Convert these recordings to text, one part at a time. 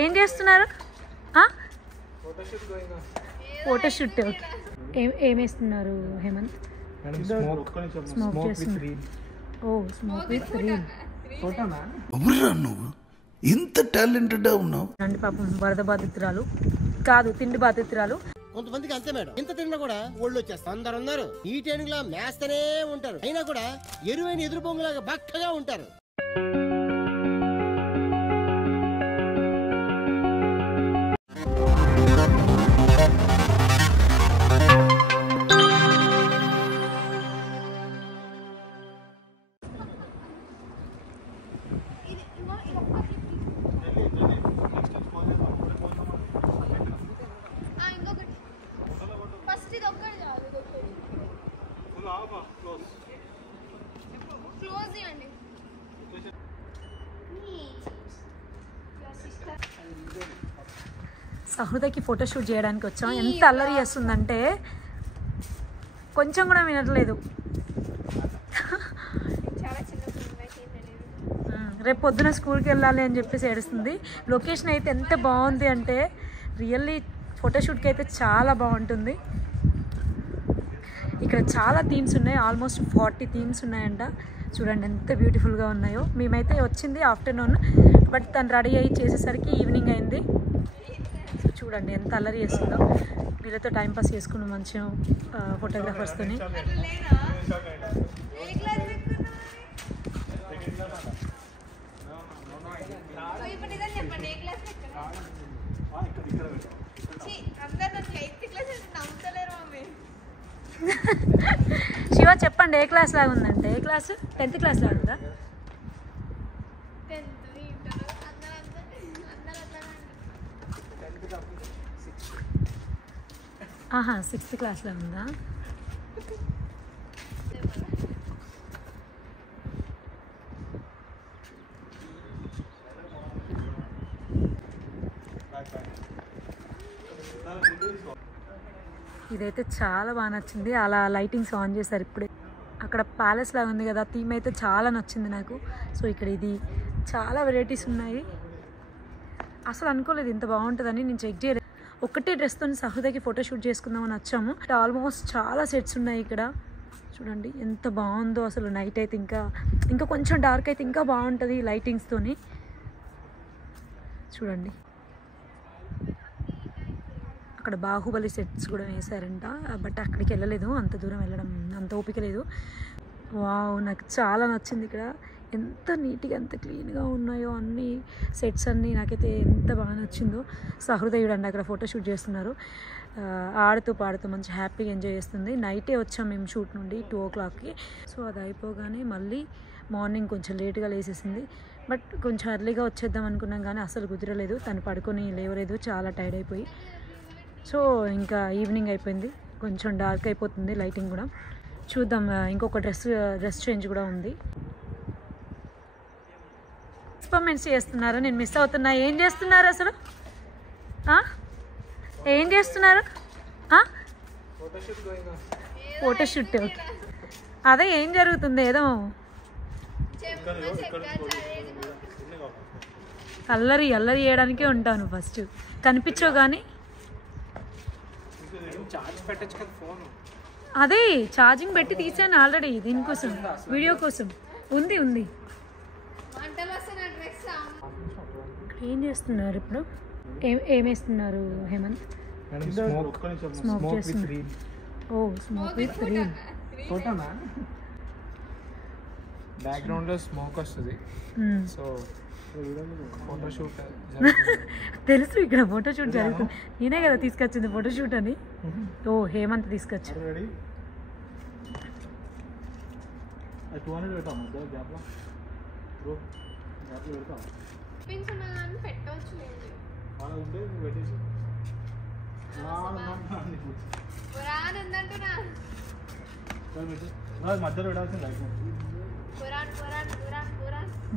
ఏం చేస్తున్నారు? Photoshoot. ఏమేస్తున్నారు Hemant? Smoke చేస్తున్నారు. ఓ స్మోక్ విత్ రీల్. నువ్వు ఇంత టాలెంటెడ్ ఉన్నావు. రండి పాపం వరద బాధితురాలు కాదు, తిండి బాధితురాలు. కొంతమందికి అంతే మేడం, ఎంత తిన్నా కూడా ఒళ్ళు వచ్చేస్తారు. అందరు ఉన్నారు ఈ టైంలో మేస్తనే ఉంటారు, అయినా కూడా ఎరువైన ఎదురు బొంగులాగా బక్కగా ఉంటారు. సహృదకి ఫోటోషూట్ చేయడానికి వచ్చాం. ఎంత అల్లరి చేస్తుందంటే కొంచెం కూడా వినట్లేదు. రేపు పొద్దున స్కూల్కి వెళ్ళాలి అని చెప్పేసి ఏడుస్తుంది. లొకేషన్ అయితే ఎంత బాగుంది అంటే రియల్లీ ఫోటోషూట్కి అయితే చాలా బాగుంటుంది. ఇక్కడ చాలా థీమ్స్ ఉన్నాయి, ఆల్మోస్ట్ 40 థీమ్స్ ఉన్నాయంట. చూడండి ఎంత బ్యూటిఫుల్గా ఉన్నాయో. మేమైతే వచ్చింది ఆఫ్టర్నూన్, బట్ తను రెడీ అయ్యి చేసేసరికి ఈవినింగ్ అయింది. చూడండి ఎంత అల్లరి చేస్తుందో. వీళ్ళతో టైంపాస్ చేసుకున్నాం మంచిగా ఫోటోగ్రాఫర్స్తో. శివ చెప్పండి ఏ క్లాస్ లాగా ఉందంటే? ఏ క్లాస్? 10th క్లాస్ లాగా ఉందా? ఆహా 6th క్లాస్లో ఉందా? ఇదైతే చాలా బాగా నచ్చింది. అలా లైటింగ్స్ ఆన్ చేశారు ఇప్పుడే. అక్కడ ప్యాలెస్ లాగా ఉంది కదా, థీమ్ అయితే చాలా నచ్చింది నాకు. సో ఇక్కడ ఇది చాలా వెరైటీస్ ఉన్నాయి. అసలు అనుకోలేదు ఇంత బాగుంటుందని. నేను చెక్ చేయలేదు. ఒకటే డ్రెస్తో సహృదకి ఫోటోషూట్ చేసుకుందామని వచ్చాము. ఆల్మోస్ట్ చాలా సెట్స్ ఉన్నాయి ఇక్కడ. చూడండి ఎంత బాగుందో అసలు. నైట్ అయితే ఇంకా కొంచెం డార్క్ అయితే ఇంకా బాగుంటుంది లైటింగ్స్తోని. చూడండి అక్కడ బాహుబలి సెట్స్ కూడా వేశారంట, బట్ అక్కడికి వెళ్ళలేదు. అంత దూరం వెళ్ళడం అంత ఓపిక లేదు. వావ్ నాకు చాలా నచ్చింది. ఇక్కడ ఎంత నీట్గా ఎంత క్లీన్గా ఉన్నాయో అన్ని సెట్స్ అన్నీ. నాకైతే ఎంత బాగా నచ్చిందో. సహృద చూడండి అక్కడ ఫోటోషూట్ చేస్తున్నారు. ఆడుతూ పాడుతూ మంచి హ్యాపీగా ఎంజాయ్ చేస్తుంది. నైటే వచ్చాం మేము షూట్ నుండి 2 o'clockకి. సో అది అయిపోగానే మళ్ళీ మార్నింగ్ కొంచెం లేట్గా లేసేసింది. బట్ కొంచెం ఎర్లీగా వచ్చేద్దాం అనుకున్నాం కానీ అసలు కుదరలేదు. తను పడుకొని లేవలేదు, చాలా టైర్డ్ అయిపోయి. సో ఇంకా ఈవినింగ్ అయిపోయింది, కొంచెం డార్క్ అయిపోతుంది లైటింగ్ కూడా. చూద్దాం, ఇంకొక డ్రెస్ చేంజ్ కూడా ఉంది. ఎక్స్పెరిమెంట్స్ చేస్తున్నారు, నేను మిస్ అవుతున్నా. ఏం చేస్తున్నారు అసలు? ఏం చేస్తున్నారు? ఫోటోషూట్. అదే ఏం జరుగుతుంది? ఏదో అల్లరి చేయడానికే ఉంటాను ఫస్ట్. కనిపించవు కానీ అదే ఛార్జింగ్ పెట్టి తీసాను ఆల్రెడీ దీనికోసం, వీడియో కోసం. ఉంది ఏం చేస్తున్నారు ఇప్పుడు? ఏమేస్తున్నారు హేమంత్? స్మోక్ చేస్తున్నారు. ఓ స్మోక్ విత్ రీల్. బ్యాక్గ్రౌండ్ లో స్మోక్ వస్తుంది. సో ఫోటోషూట్ తెలుసు ఇక్కడ ఫోటోషూట్ జరుగుతుంది. నేనే కదా తీసుకొచ్చింది ఫోటోషూట్ అని. ఓ హేమంత్ తీసుకొచ్చు.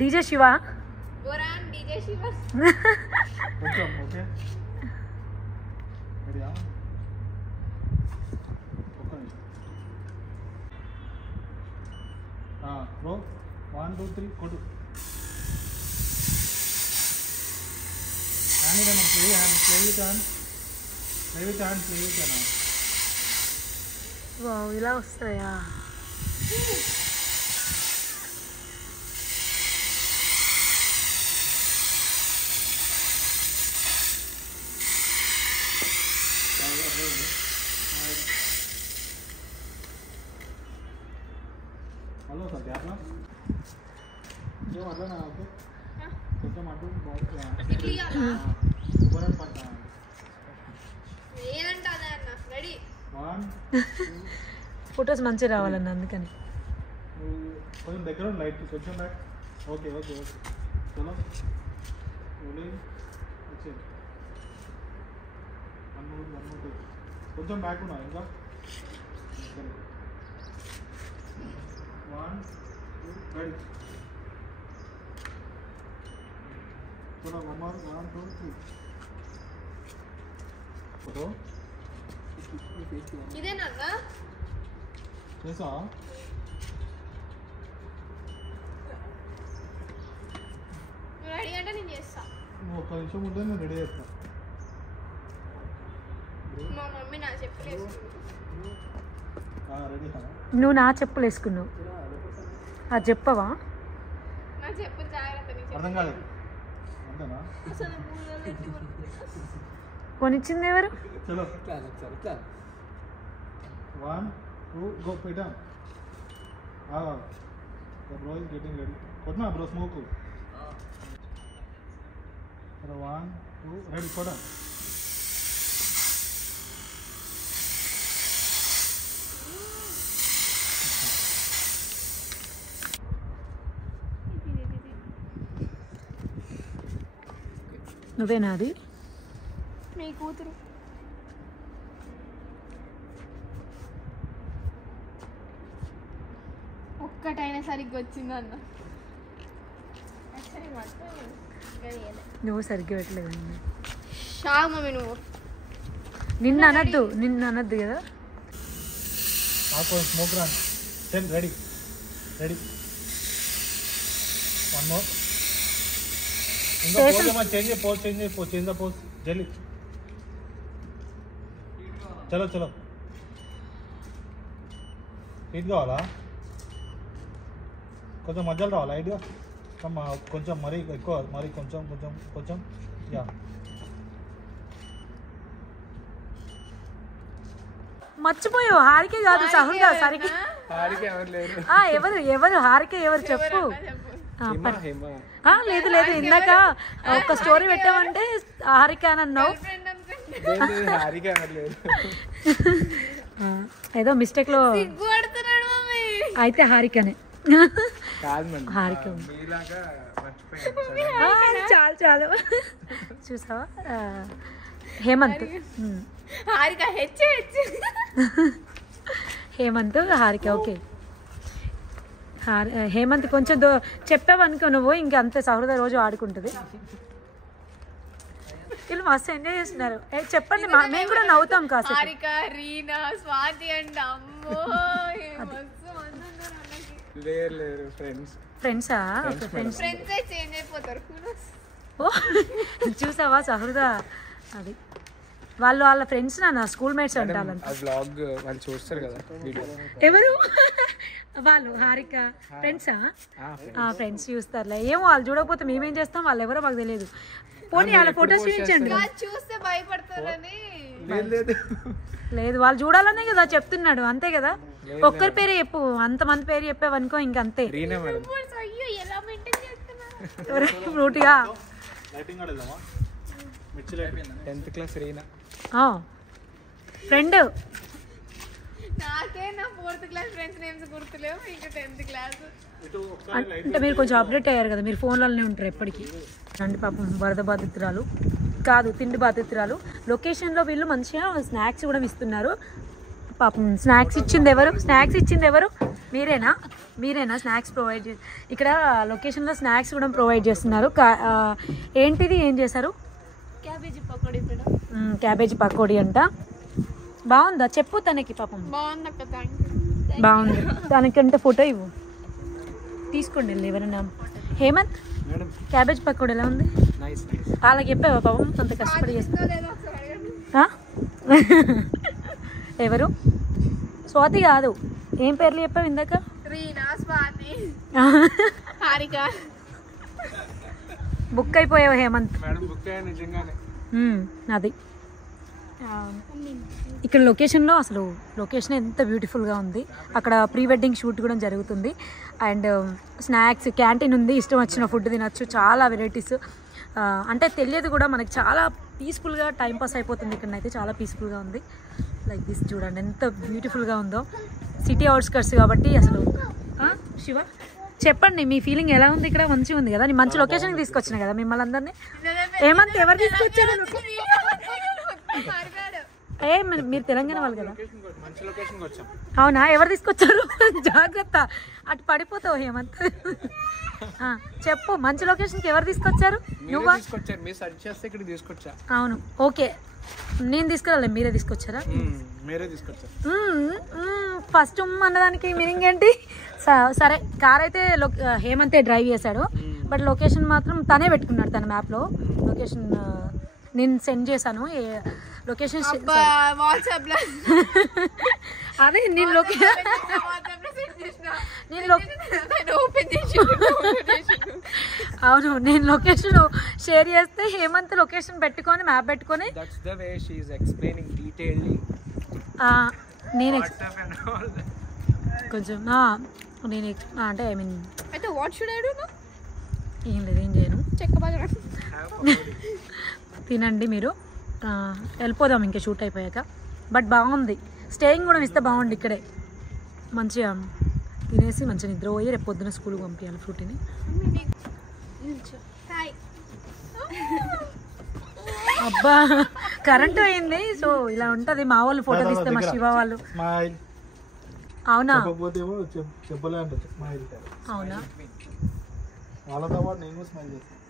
DJ Shiva. Roll 1 2 3 go to wow ఇలా వస్తాయా? హలో సార్ గ్యాప్లో ఏం అట్లా నాకు కొంచెం అటు ఫొటోస్ మంచిగా రావాలన్న అందుకని. కొంచెం దగ్గర లైట్ కొంచెం బ్యాక్. ఓకే ఓకే ఓకే చలో వచ్చే కొంచెం బ్యాక్ ఉన్నా ఇంకా 1 2 రెడీ చలో 1 2 3 ఫోటో ఇదేనా చేసా రెడీ అంటే నేను చేస్తా. నువ్వు ఒక్క నిమిషం ఉంటే నేను రెడీ చేస్తా. మా మమ్మీ నా చెప్పులు వేసుకుంది. రెడీ నువ్వు నా చెప్పులు వేసుకున్నావు, అది చెప్పవా? నా చెప్పులు జాగ్రత్త. అర్థం కాలేదు అంతేనా? అసలు 3 రోజులు ఎత్తి కొనిచ్చింది ఎవరు? చలో 1 2 గో పెట్టా. Bro is getting ready. కొట్టినా బ్రో స్మోక్. 1 2 రెడీ కొట్ట. నువ్వేనా అది? మీ కూతురు ఒక్కటైనా సరిగ్గా వచ్చింది అన్న. నువ్వు సరిగ్గా పెట్టలేదండి. షా మమ్మీ నువ్వు నిన్ను అనద్దు కదా. నాకు స్మోక్ రాని. చల్ రెడీ రెడీ. 1 మోర్. ఇంకా పోజ్ చేంజ్ పోజ్ జల్దీ. చలో చలో హీట్ కావాలా? కొంచెం మధ్యలో రావాలా ఐడియా? కొంచెం మరీ ఎక్కువ మరీ కొంచెం యా. మర్చిపోయావు, హారికే కాదు సహృదా. సరికి హారిక ఎవరు లేరు. ఎవరు హారికే ఎవరు చెప్పు. లేదు ఇందాక ఒక స్టోరీ పెట్టామంటే హారిక అని అన్నావు. హారిక ఎవరు లేరు. ఏదో మిస్టేక్ లో అయితే హారికనే. హారిక చాలు చూసావా? హేమంత్ హేమంత్ హారిక. ఓకే హేమంత్ కొంచెం చెప్పావనుకో నువ్వు ఇంకా అంతే. సహృద రోజు ఆడుకుంటుంది. వీళ్ళు మస్తు ఎంజాయ్ చేస్తున్నారు. చెప్పండి, మేము కూడా నవ్వుతాం కాసేపు. హారిక, రీనా, స్వాతి అండ్ అమ్మో లేరు ఫ్రెండ్సా? ఫ్రెండ్స్ చేంజ్ అయిపోతారు. చూసావా సహృద? అది వాళ్ళ ఫ్రెండ్స్ నా స్కూల్ మేట్స్ అంటారు. బ్లాగ్ వాళ్ళు చూస్తారు కదా వీడియో. ఎవరు వాళ్ళు? హారిక ఫ్రెండ్సా? ఫ్రెండ్స్ చూస్తారులే. ఏమో వాళ్ళు చూడకపోతే మేమేం చేస్తాం? వాళ్ళు ఎవరో మాకు తెలియదు. పోనీ వాళ్ళ ఫొటోస్ చూపించండి. చూస్తే భయపడతారని. లేదు వాళ్ళు చూడాలనే కదా చెప్తున్నాడు, అంతే కదా. ఒక్కరి పేరే చెప్పు, అంతమంది పేరు చెప్పావనుకో ఇంకంతే. అయ్యో ఎలా మెయింటైన్ చేస్తున్నారు ఫ్రూట్గా. 10th class Reena friend. నాకే నా 4th క్లాస్ ఫ్రెండ్స్ నేమ్స్ గుర్తులేవు, ఇంకా 10th క్లాస్. అంటే మీరు కొంచెం అప్డేట్ అయ్యారు కదా, మీరు ఫోన్లలోనే ఉంటారు ఎప్పటికీ. అంటే పాపం వరద బాధితురాలు కాదు, తిండి బాధితురాలు. లొకేషన్లో వీళ్ళు మంచిగా స్నాక్స్ కూడా ఇస్తున్నారు. పాపం స్నాక్స్ ఇచ్చింది ఎవరు? మీరేనా స్నాక్స్ ప్రొవైడ్ చేసి? ఇక్కడ లొకేషన్లో స్నాక్స్ కూడా ప్రొవైడ్ చేస్తున్నారు. ఏంటిది ఏం చేశారు? క్యాబేజీ పకోడీ అంట. బాగుందా చెప్పు తనకి. పాపం బాగుంది. తనకంటే ఫోటో ఇవ్వు, తీసుకోండి ఎవరైనా. హేమంత్ క్యాబేజ్ పకోడీ ఎలా ఉంది? Nice nice. వాళ్ళకి చెప్పావా పాపం అంత కష్టపడి చేస్తా లేదో ఒకసారి అడగండి. ఎవరు? స్వాతి కాదు, ఏం పేర్లు చెప్పావు ఇందాక? రీనా, స్వాతి, హారిక. బుక్ అయిపోయావు హేమంత్. మేడం బుక్ అయ్యా నిజంగానే. అది ఇక్కడ లొకేషన్లో అసలు లొకేషన్ ఎంత బ్యూటిఫుల్గా ఉంది. అక్కడ ప్రీ వెడ్డింగ్ షూట్ కూడా జరుగుతుంది. అండ్ స్నాక్స్ క్యాంటీన్ ఉంది, ఇష్టం వచ్చిన ఫుడ్ తినచ్చు, చాలా వెరైటీస్. అంటే తెలియదు కూడా మనకి, చాలా పీస్ఫుల్గా టైంపాస్ అయిపోతుంది. ఇక్కడనైతే చాలా పీస్ఫుల్గా ఉంది. లైక్ దిస్ చూడండి ఎంత బ్యూటిఫుల్గా ఉందో. సిటీ అవుట్స్కట్స్ కాబట్టి అసలు. శివ చెప్పండి మీ ఫీలింగ్ ఎలా ఉంది? ఇక్కడ మంచిగా ఉంది కదా, నేను మంచి లొకేషన్కి తీసుకొచ్చిన కదా మిమ్మల్ని అందరినీ. ఏమంత ఎవరు తీసుకొచ్చారు? మీరు తెలంగాణ వాళ్ళు కదా? మంచి లొకేషన్కి వచ్చాం. అవునా, ఎవరు తీసుకొచ్చారు? జాగ్రత్త, అటు పడిపోతావు హేమంత్. చెప్పు, మంచి లొకేషన్కి ఎవరు తీసుకొచ్చారు? నువ్వా? తీసుకొచ్చారు, మీరు సర్చ్ చేస్తే ఇక్కడ తీసుకొచ్చా. అవును, ఓకే. నేను తీసుకురాలే, మీరే తీసుకొచ్చారా? మీరే తీసుకొచ్చారు. ఫస్ట్ అన్నదానికి మీనింగ్ ఏంటి? సరే, కార్ అయితే హేమంతే డ్రైవ్ చేశాడు, బట్ లొకేషన్ మాత్రం తనే పెట్టుకున్నాడు తన మ్యాప్లో. లొకేషన్ నేను సెండ్ చేశాను. లొకేషన్ అదే నేను అవును, నేను లొకేషన్ షేర్ చేస్తే హేమంత్ లొకేషన్ పెట్టుకొని మ్యాప్ పెట్టుకొని నేను కొంచెం నేను అంటే ఐ మీన్ అయితే what should I do now? ఏం లేదు, ఏం చేయను. చెక్క తినండి మీరు, వెళ్ళిపోదాం ఇంకా షూట్ అయిపోయాక. బట్ బాగుంది, స్టేయింగ్ కూడా ఇస్తే బాగుంది. ఇక్కడే మంచిగా తినేసి మంచిగా నిద్ర పోయి రేపు పొద్దున స్కూల్కి పంపించాలి ఫ్రూటీని. అబ్బా కరెంట్ పోయింది, సో ఇలా ఉంటుంది. మా వాళ్ళు ఫోటో తీస్తే మా శివ వాళ్ళు. అవునా? అవునా? వాళ్ళతో పాటు నేను స్మైల్ చేస్తాను.